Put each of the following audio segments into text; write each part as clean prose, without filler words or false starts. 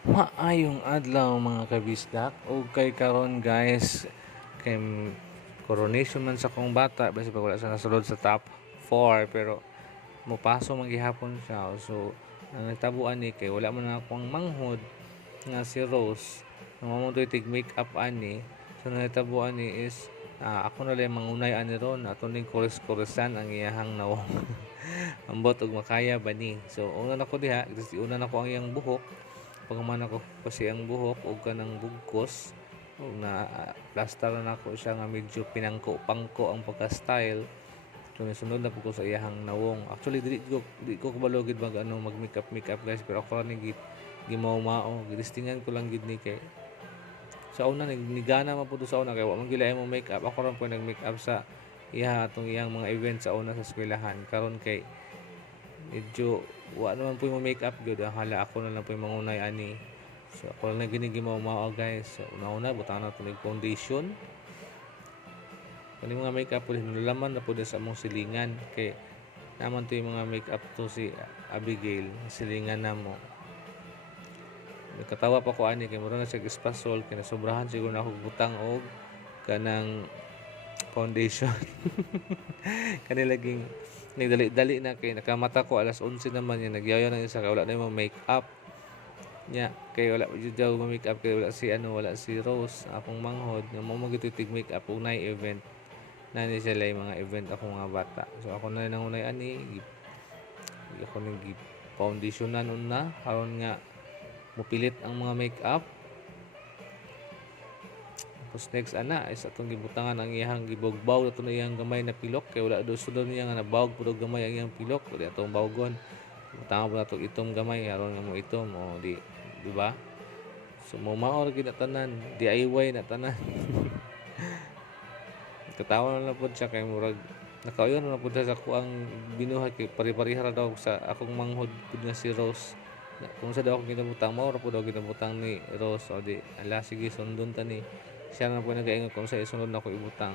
Maayong adlaw mga kabisdak o kay karon guys kay coronation man sa kong bata basi pa wala sa nasulod sa top 4 pero mopaso maghihapon siya so ang nagtabuan ni kay wala man akong manghod nga si Rose nang mamuntoy tig make up ani so nagtabuan ni is ako na lang mangunay ani ron ato ning kuris-kurisan ang iyahang nawong ambot og makaya ba ni so una na ko diha kasi una na ko ang iyang buhok pagman ako kasi ang buhok o kanang bugkos o na plastaran ako siya nga medyo pinangko-pangko ang pagka-style so nasunod na po ko sa iyahang nawong actually di ko kabalogid mag makeup guys pero ako rin gimao-mao gilistingan ko lang gid ni kay sa una nigana man pud sa una kay wa man gila mo makeup ako rin po nag-makeup sa atong iyang mga event sa una sa eskwelahan karon kay medyo wa naman po yung makeup gyud hala ako na lang po yung mangunay ani so ako lang gini gimao guys so una butang na tunig foundation kani mga makeup po nulaman na po sa among silingan kay naman to yung mga makeup to si Abigail silingan namo nagkatawa pa ko ani kay mura na siya espasol kay nasobrahan siguro na ako butang og kanang foundation kani laging nagdali-dali na kay nakamata ko alas 11 naman yan nagyayo ng isa kay wala na yung make up nya kay wala jud daw make up kay wala si Rose akong manghod nga mo magititig make up og nay event na ni sila yung mga event ako mga bata so ako na nang unay ani ako nang foundationan na aron nga mupilit ang mga make up tapos next ana is atong gibutangan ang iyang gibogbaw ato na iyang gamay na pilok kay wala do sudon niya nga nabawg pud gamay ang iyang pilok uli atong bawgon butangan po nato itom gamay aron nga mo itom o di ba so mo maor gid na tanan DIY na tanan katawa na lang pud siya kay murag nakauyon na pud sa ko ang binuhat kay pare-pareha ra daw sa akong manghod pud nga si Rose kung sa daw ako ginabutang mao ra pud daw ginabutang ni Rose o di ala sige sundon ta ni siya na po nag-aingon kung sa isunod na ko ibutang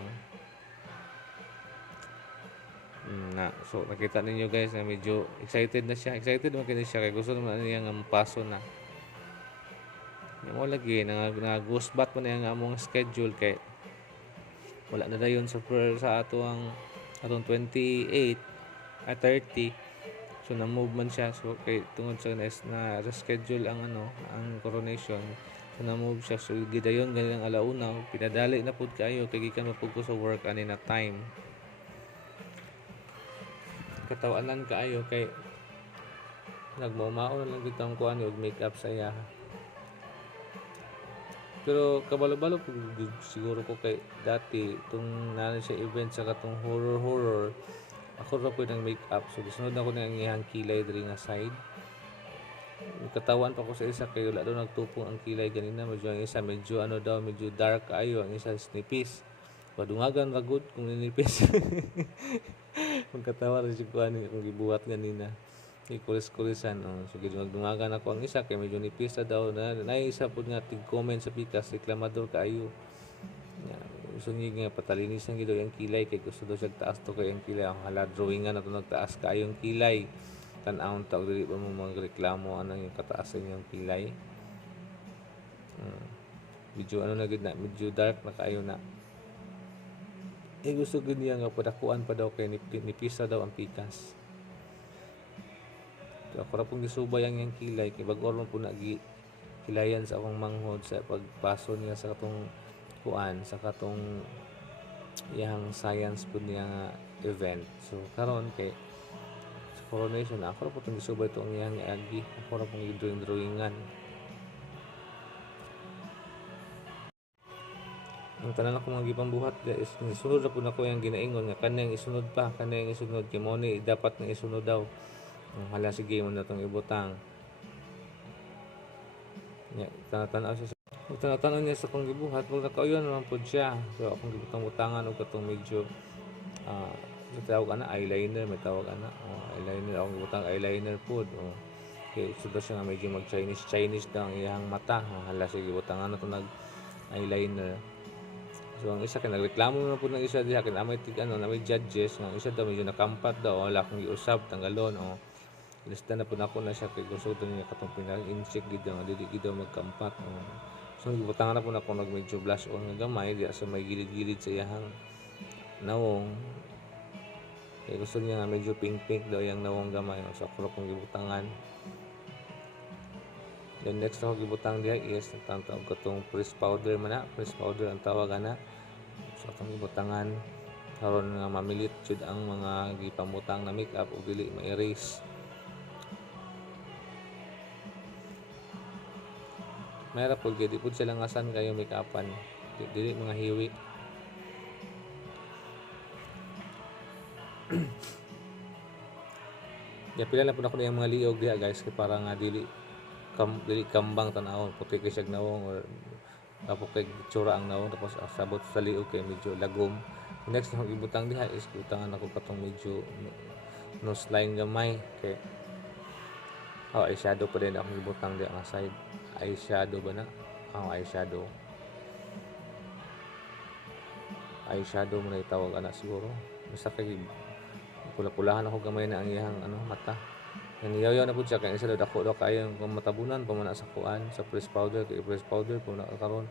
na so nakita ninyo guys na medyo excited naman kini siya kay gusto naman niya nga mapaso na mo lagi nga ghost bat pa niya nga among schedule kay wala na dayon sa atong 28 at 30 so na move man siya so kay tungod sa na schedule ang ang coronation so na move siya so gidayon ganing alauna pinadali na pud kayo kay gikan mapud ko sa work ani na time katawanan kaayo kay nagmamao na lang gitang kuan og makeup sa iya pero kabalo-balo po siguro ko kay dati itong nana siya event sa katong horror ako ra po ng makeup so gisunod ako na ang iyang kilay diri nga side katawan pa ko sa isa kay wala daw nagtupong ang kilay ganina medyo ang isa medyo medyo dark kaayo ang isa nipis padungagan ra gud kung ninipis magkatawa rin siya kuan kung gibuhat ganina ikulis-kulisan so gidungagan ako ang isa kay medyo nipis daw na naisa pud nga tig-comment sa pikas reklamador kaayo gusto niya nga patalinisan gid ang kilay kay gusto daw siya taas to kay ang kilay ang hala drawingan nato nagtaas kaayo ang kilay tan-awon ta dili pa mo magreklamo anang yung kataasan yung kilay medyo na gid na medyo dark na kaayo na gusto gid niya nga padakuan pa daw kay nipis daw ang pikas so, ako ra pong gisubay ang iyang kilay kay bag-or man po kilayan sa akong manghod sa pagpaso niya sa katong kuan sa katong iyang science po niya nga event so karon kay sa coronation ako ra po itong gisubay itong iyang agi ako ra pong drawingan ang tanan ako mga gipambuhat guys isunod na po na ko yung ginaingon nga kanang isunod kay mo ni dapat na isunod daw hala sige mo na itong ibutang tanatan niya sa kong gibuhat wag nakauyon naman po siya so akong gibutang-butangan og katong medyo tawag eyeliner may tawag eyeliner akong gibutang eyeliner pod kay sudo siya nga medyo mag Chinese daw ang iyang mata hala sige butangan na to nag eyeliner so ang isa kay nagreklamo naman po ng isa diha kay na may judges nga isa daw medyo nakampat daw wala akong giusab tanggalon lista na po ako na siya kay gusto niya katong pinag-incheck gid nga dili gid magkampat. So gibutangan na po ako nag medyo blush on nga gamay diya sa may gilid-gilid sa iyang nawong. Kaya gusto niya nga medyo pink-pink daw yung nawong gamay. So ako kong gibutangan. Then next ako gibutang diya is tawag ko tong press powder man na. Press powder ang tawag ana. So atong gibutangan karon nga mamilit jud ang mga gipamutang na makeup o dili ma-erase. Mayra po gid pud sila ngasan kayo make-upan. Dili mga hiwi. Ya pila na po ako yung mga liog diya guys kay para nga dili kambang tanawon puti kay siya nawong or tapos kay tsura ang nawong tapos sabot sa liog kay medyo lagom. Next na ibutang diha is butangan ako katong medyo nose line gamay kay eyeshadow pa din ako ibutang diha nga side. Eyeshadow ba na? Eyeshadow mo na itawag ana siguro. Basta kay pula-pulahan ako gamay na ang iyang mata. Niyaw na po siya kaya isa dako daw kayo kung matabunan pa man sa kuan sa press powder kay press powder po na karon.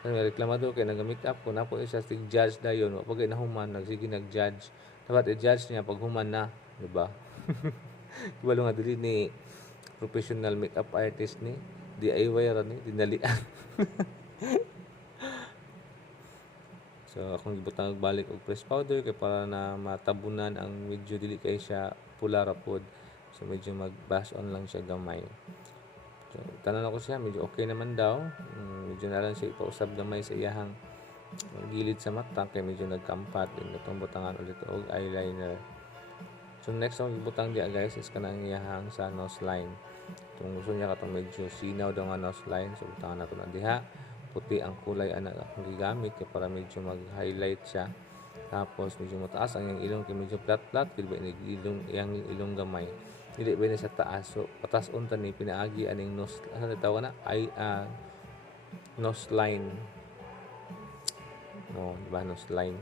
Kaya reklamado kay nag-makeup ko na po siya sig judge dayon wa pagay na human nagsige nag-judge. Dapat i-judge niya pag human na, di ba? Walo nga dili ni professional makeup artist ni DIY ra ni dinalian. So akong gibutang balik og press powder kay para na matabunan ang medyo dili kay siya pula ra pod. So medyo mag-bash on lang siya gamay. So tanan ako siya medyo okay naman daw. Medyo na lang siya ipausab gamay sa iyahang gilid sa mata kay medyo nagkampat din itong butangan ulit og eyeliner. So next akong gibutang diya guys is kanang iyahang sa nose line. Kung gusto niya katong medyo sinaw daw nga nose line so butangan nato na diha. Puti ang kulay ana akong gigamit kay para medyo mag-highlight siya. Tapos medyo mataas ang iyang ilong kay medyo flat kay ba iyang ilong gamay. Dili ba ni sa taas. So patas unta ni pinaagi aning nose ano tawag na nose line. No, di ba nose line.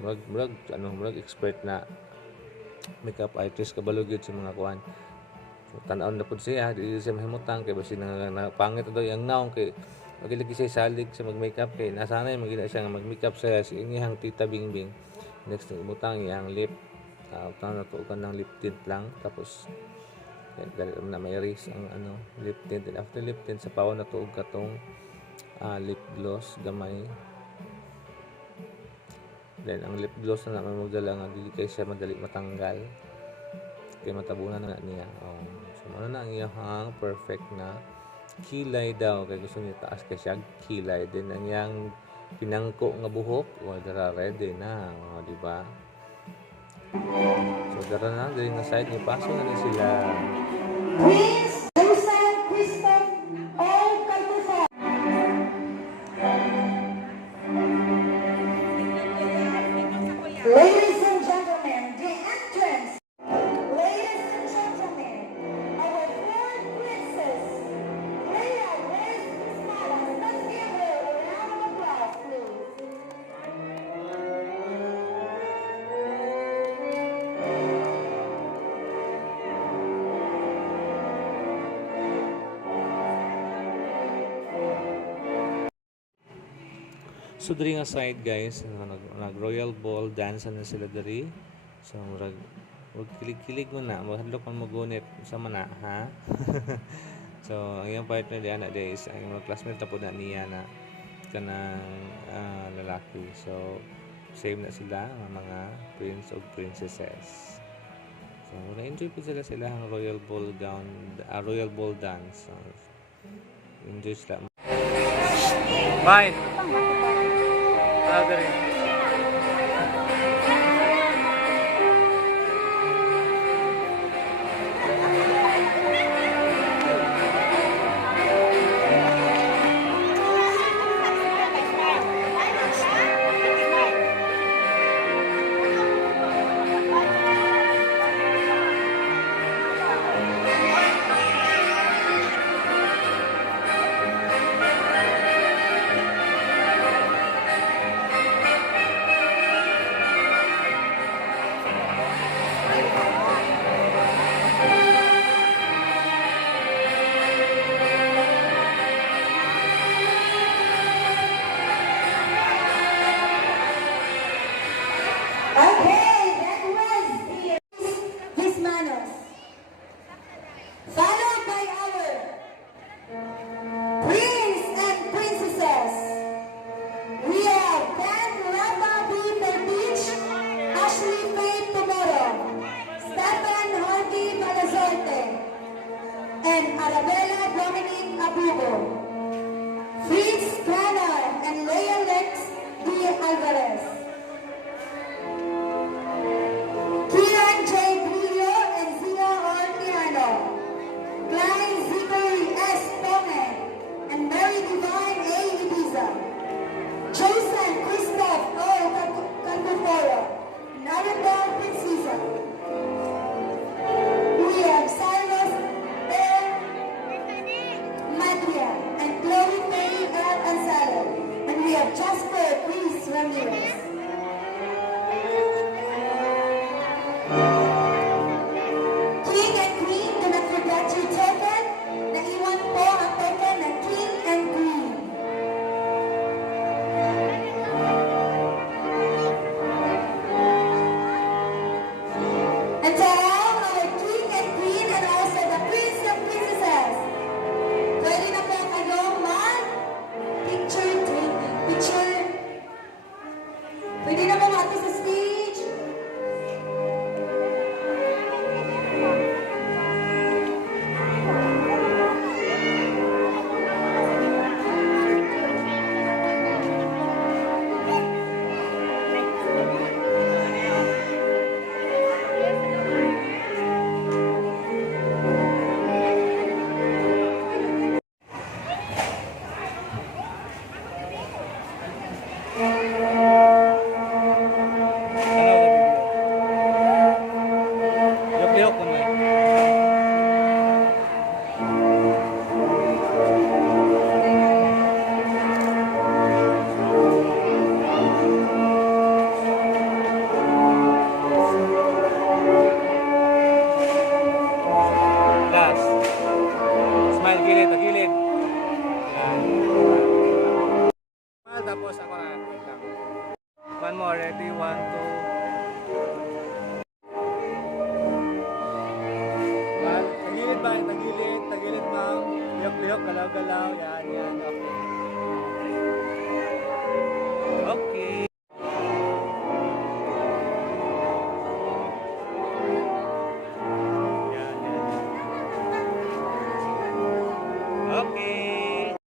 Murag expert na makeup artist kabalo gyud sa mga kuan. So, tan-aon na po siya, di siya mahimutang kay basi pangit daw yung naong kay lagi siya salig sa mag-makeup kay nasanay magina siya nga mag-makeup sa iyang tita Bingbing. Next na imutang iyang lip. Utang na to ng lip tint lang tapos dali na may erase ang lip tint and after lip tint sa pawon na tuog katong lip gloss gamay. Then ang lip gloss na naman magdala nga dili kay siya madali matanggal. Kaya matabunan na niya. So, ano na ang iyang perfect na kilay daw. Kaya gusto niya taas kay siya kilay. Then, ang iyang pinangko nga buhok. Dara ready na. Di ba? So, dara na. Dali na side niya. Paso na sila. Prince Joseph Christoph all Caltufa. Ladies and gentlemen, the entrance. Ladies and gentlemen, our fourth princess, Leia Reyes Pismalas. Let's give her a round of applause, please. So diri nga side guys, nag royal ball dance na sila diri. So murag kilig-kilig mo na, mahadlok man magunit sa mana ha. So ang iyang partner di ana is ang mga classmate na po na niya na kanang lalaki. So same na sila mga prince o princesses. So na-enjoy po sila ang royal ball gown, royal ball dance. Enjoy sila. Bye. Dari. and Arabella Dominic Abugo. Fritz Cannon and Leia Lex D. Alvarez. Kieran J. Brillo and Zia Ortiano. Klein Zachary S. Tome and Mary Divine A. Ibiza. Joseph Christoph O. Cantuforo. Narita Princesa. We have Cyrus L. Magia and Chloe Faye L. Ansalo. And we have Jasper Chris Ramirez. King and Queen, do not forget your token. Naiwan po ang token ng King and Queen. And to all our King and Queen and also the Prince and Princesses, pwede na po kayong mag-picture. Pwede na po mato sa stage. Lihok mo na. Last. Smile gilid, gilid. Yan. Smile, tapos ako na. Wait lang. One more, ready? 1, 2. Tagilid ba? Tagilid ba? Lihok-lihok, galaw-galaw. Yan, yan. Okay.